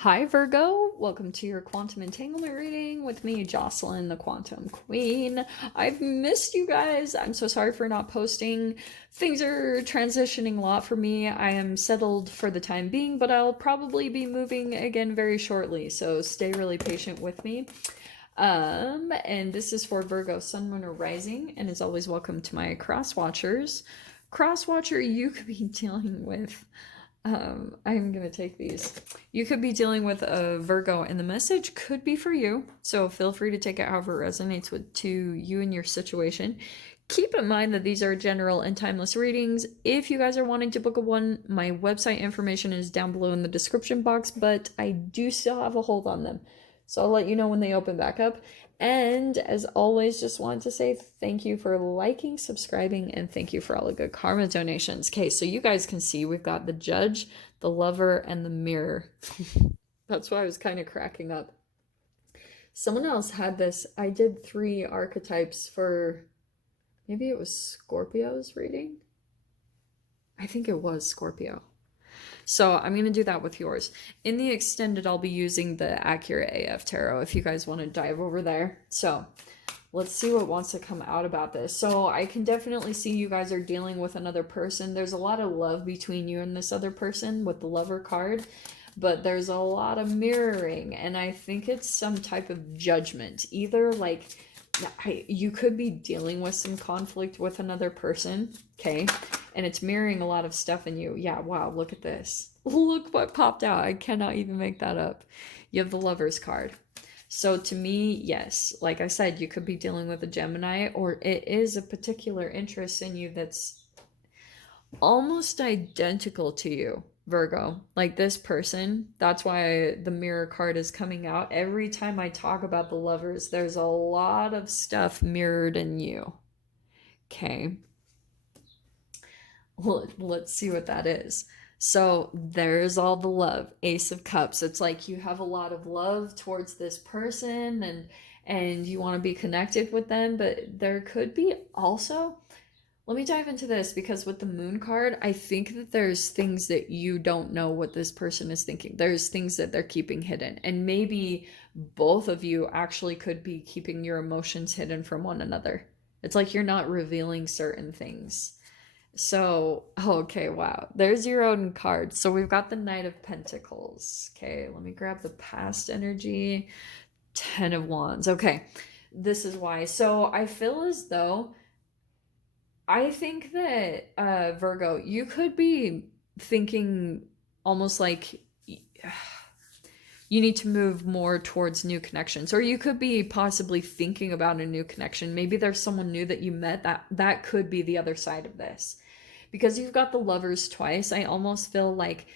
Hi Virgo, welcome to your quantum entanglement reading with me, Jocelyn, the Quantum Queen. I've missed you guys. I'm so sorry for not posting. Things are transitioning a lot for me. I am settled for the time being, but I'll probably be moving again very shortly, so stay really patient with me. And this is for Virgo, Sun, Moon, or Rising, and as always, welcome to my cross watchers. Cross watcher, you could be dealing with I'm gonna take these. You could be dealing with a Virgo, and the message could be for you. So feel free to take it however it resonates to you and your situation. Keep in mind that these are general and timeless readings. If you guys are wanting to book a one, my website information is down below in the description box, but I do still have a hold on them. So I'll let you know when they open back up. And as always, just wanted to say thank you for liking, subscribing, and thank you for all the good karma donations. Okay, so you guys can see we've got the Judge, the Lover, and the Mirror. That's why I was kind of cracking up. Someone else had this. I did 3 archetypes for, maybe it was Scorpio's reading? I think it was Scorpio. So I'm going to do that with yours. In the extended, I'll be using the Accurate AF Tarot if you guys want to dive over there. So let's see what wants to come out about this. So I can definitely see you guys are dealing with another person. There's a lot of love between you and this other person with the Lover card, but there's a lot of mirroring, and I think it's some type of judgment. Either like you could be dealing with some conflict with another person, okay? And it's mirroring a lot of stuff in you. Yeah, wow, look at this. Look what popped out. I cannot even make that up. You have the Lover's card. So to me, yes, like I said, you could be dealing with a Gemini, or it is a particular interest in you that's almost identical to you, Virgo. Like this person, that's why the Mirror card is coming out. Every time I talk about the Lovers, there's a lot of stuff mirrored in you. Okay. Let's see what that is. So there's all the love. Ace of Cups. It's like you have a lot of love towards this person, and you want to be connected with them, but there could be also, let me dive into this, because with the Moon card, I think that there's things that you don't know what this person is thinking. There's things that they're keeping hidden, and maybe both of you actually could be keeping your emotions hidden from one another. It's like you're not revealing certain things. So, okay, wow. There's your own card. So we've got the Knight of Pentacles. Okay, let me grab the past energy. 10 of Wands. Okay, this is why. So I feel as though, I think that Virgo, you could be thinking almost like you need to move more towards new connections, or you could be possibly thinking about a new connection. Maybe there's someone new that you met. That could be the other side of this. Because you've got the Lovers twice, I almost feel like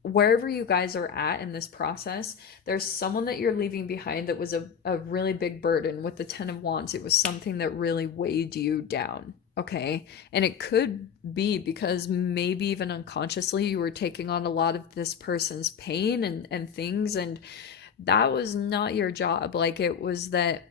wherever you guys are at in this process, there's someone that you're leaving behind that was a really big burden. With the 10 of Wands, it was something that really weighed you down. Okay. And it could be because maybe even unconsciously you were taking on a lot of this person's pain and things, and that was not your job. Like it was that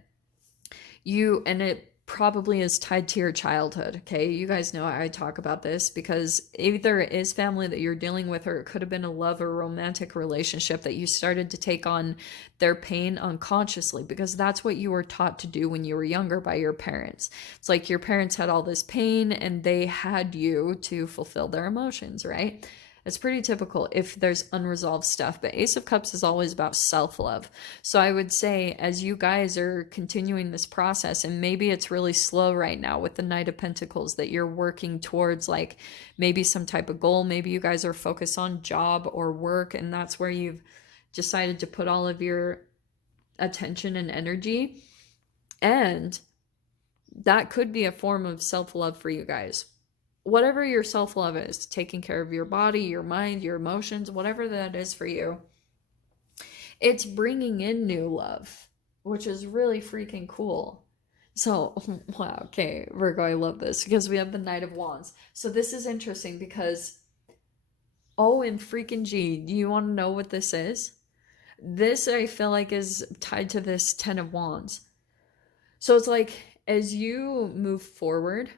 and it probably is tied to your childhood. Okay, you guys know I talk about this because either it is family that you're dealing with, or it could have been a love or romantic relationship that you started to take on their pain unconsciously, because that's what you were taught to do when you were younger by your parents. It's like your parents had all this pain and they had you to fulfill their emotions, right? It's pretty typical if there's unresolved stuff, but Ace of Cups is always about self-love. So I would say, as you guys are continuing this process, and maybe it's really slow right now with the Knight of Pentacles, that you're working towards like maybe some type of goal. Maybe you guys are focused on job or work, and that's where you've decided to put all of your attention and energy. And that could be a form of self-love for you guys. Whatever your self-love is, taking care of your body, your mind, your emotions, whatever that is for you, it's bringing in new love, which is really freaking cool. So, wow, okay, Virgo, I love this because we have the Knight of Wands. So this is interesting because, oh, and freaking G, do you want to know what this is? This, I feel like, is tied to this 10 of Wands. So it's like, as you move forward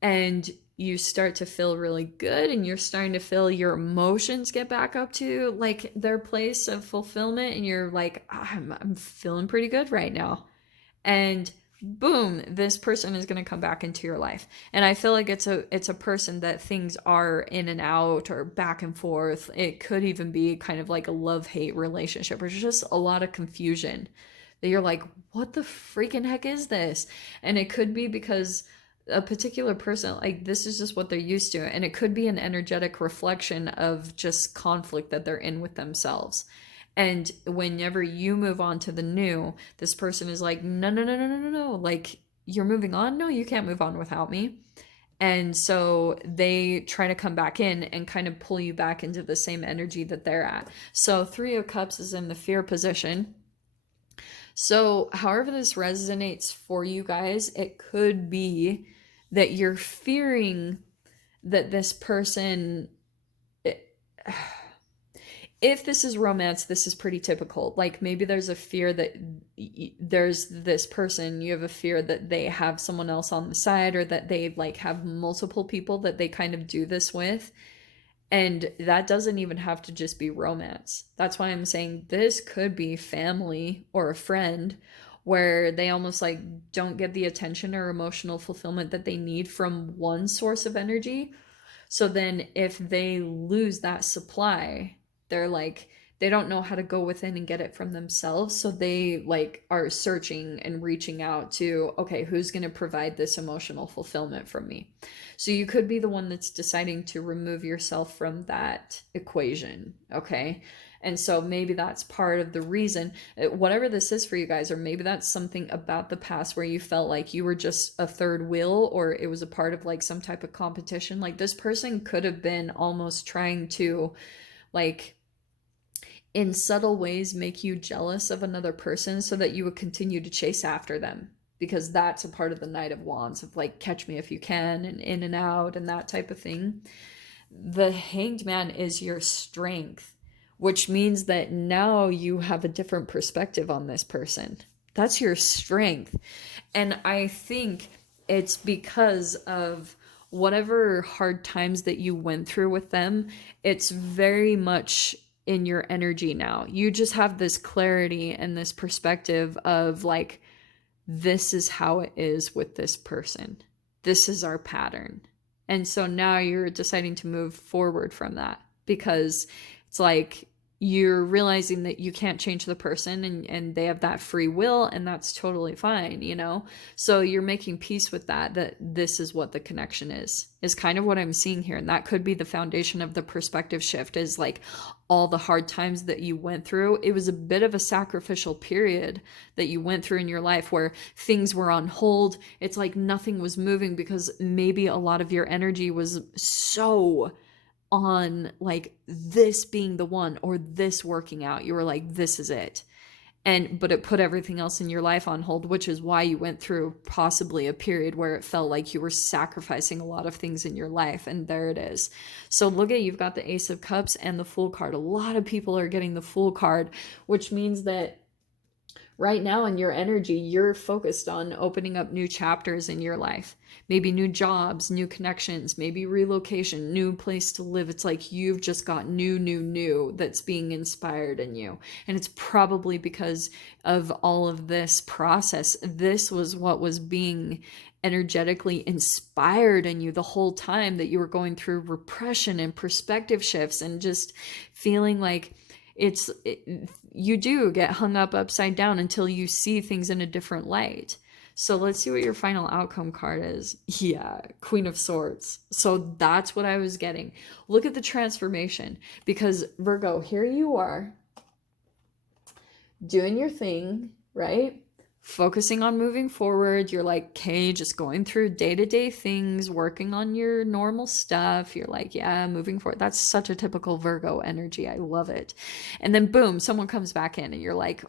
and you start to feel really good, and you're starting to feel your emotions get back up to like their place of fulfillment, and you're like, I'm feeling pretty good right now. And boom, this person is going to come back into your life. And I feel like it's a person that things are in and out or back and forth. It could even be kind of like a love-hate relationship, or just a lot of confusion that you're like, what the freaking heck is this? And it could be because a particular person, like, this is just what they're used to, and it could be an energetic reflection of just conflict that they're in with themselves. And whenever you move on to the new, this person is like, no, no, no, no, no, no, no. Like, you're moving on? No, you can't move on without me. And so they try to come back in and kind of pull you back into the same energy that they're at. So Three of Cups is in the fear position. So however this resonates for you guys, it could be that you're fearing that this person, if this is romance, this is pretty typical. Like, maybe there's a fear that there's this person, you have a fear that they have someone else on the side, or that they like have multiple people that they kind of do this with. And that doesn't even have to just be romance. That's why I'm saying this could be family or a friend, where they almost like don't get the attention or emotional fulfillment that they need from one source of energy. So then if they lose that supply, they're like, they don't know how to go within and get it from themselves. So they like are searching and reaching out to, okay, who's going to provide this emotional fulfillment from me? So you could be the one that's deciding to remove yourself from that equation. Okay. And so maybe that's part of the reason, whatever this is for you guys, or maybe that's something about the past where you felt like you were just a third wheel, or it was a part of like some type of competition. Like, this person could have been almost trying to, like, in subtle ways make you jealous of another person so that you would continue to chase after them, because that's a part of the Knight of Wands of like, catch me if you can, and in and out, and that type of thing. The Hanged Man is your strength, which means that now you have a different perspective on this person. That's your strength. And I think it's because of whatever hard times that you went through with them. It's very much in your energy now. You just have this clarity and this perspective of like, this is how it is with this person. This is our pattern. And so now you're deciding to move forward from that, because it's like you're realizing that you can't change the person, and they have that free will, and that's totally fine, you know? So you're making peace with that this is what the connection is kind of what I'm seeing here. And that could be the foundation of the perspective shift, is like all the hard times that you went through. It was a bit of a sacrificial period that you went through in your life where things were on hold. It's like nothing was moving because maybe a lot of your energy was so on like this being the one, or this working out. You were like, this is it. But it put everything else in your life on hold, which is why you went through possibly a period where it felt like you were sacrificing a lot of things in your life. And there it is. So look at, you've got the Ace of Cups and the Fool card. A lot of people are getting the Fool card, which means that right now in your energy, you're focused on opening up new chapters in your life. Maybe new jobs, new connections, maybe relocation, new place to live. It's like you've just got new that's being inspired in you. And it's probably because of all of this process. This was what was being energetically inspired in you the whole time that you were going through repression and perspective shifts, and just feeling like you do get hung up upside down until you see things in a different light. So let's see what your final outcome card is. Yeah, Queen of Swords. So that's what I was getting. Look at the transformation, because Virgo, here you are doing your thing, right? Focusing on moving forward. You're like, okay, just going through day-to-day things, working on your normal stuff. You're like, yeah, moving forward. That's such a typical Virgo energy. I love it. And then boom, someone comes back in and you're like,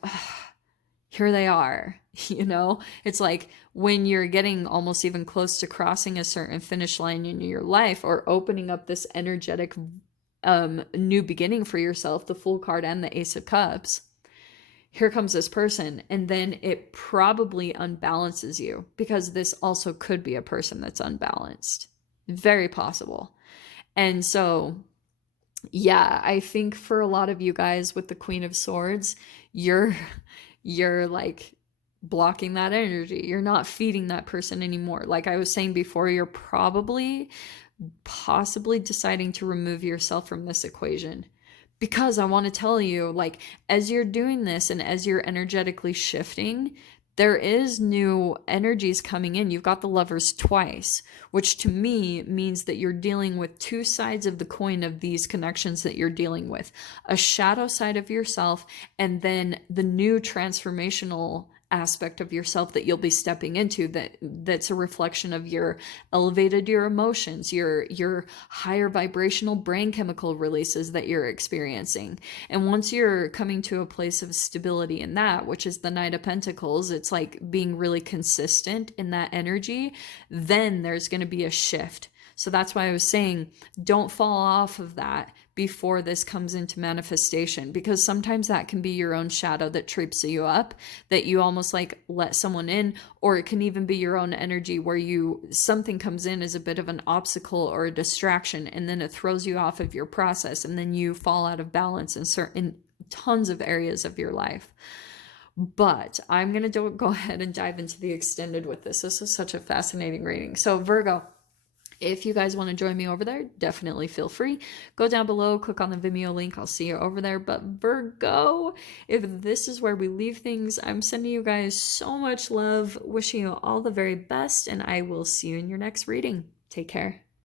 here they are. You know, it's like when you're getting almost even close to crossing a certain finish line in your life, or opening up this energetic new beginning for yourself, the Fool card and the Ace of Cups. Here comes this person, and then it probably unbalances you, because this also could be a person that's unbalanced. Very possible. And so, yeah, I think for a lot of you guys with the Queen of Swords, you're you're like blocking that energy. You're not feeding that person anymore. Like I was saying before, you're probably possibly deciding to remove yourself from this equation. Because I want to tell you, like, as you're doing this and as you're energetically shifting, there is new energies coming in. You've got the Lovers twice, which to me means that you're dealing with two sides of the coin of these connections that you're dealing with, a shadow side of yourself, and then the new transformational aspect of yourself that you'll be stepping into, that's a reflection of your emotions, your higher vibrational brain chemical releases that you're experiencing. And once you're coming to a place of stability in that, which is the Knight of Pentacles, it's like being really consistent in that energy, then there's going to be a shift. So that's why I was saying, don't fall off of that before this comes into manifestation, because sometimes that can be your own shadow that trips you up, that you almost like let someone in, or it can even be your own energy where something comes in as a bit of an obstacle or a distraction, and then it throws you off of your process, and then you fall out of balance in tons of areas of your life. But I'm going to go ahead and dive into the extended with this. This is such a fascinating reading. So Virgo, if you guys want to join me over there, definitely feel free. Go down below, click on the Vimeo link. I'll see you over there. But Virgo, if this is where we leave things, I'm sending you guys so much love, wishing you all the very best, and I will see you in your next reading. Take care.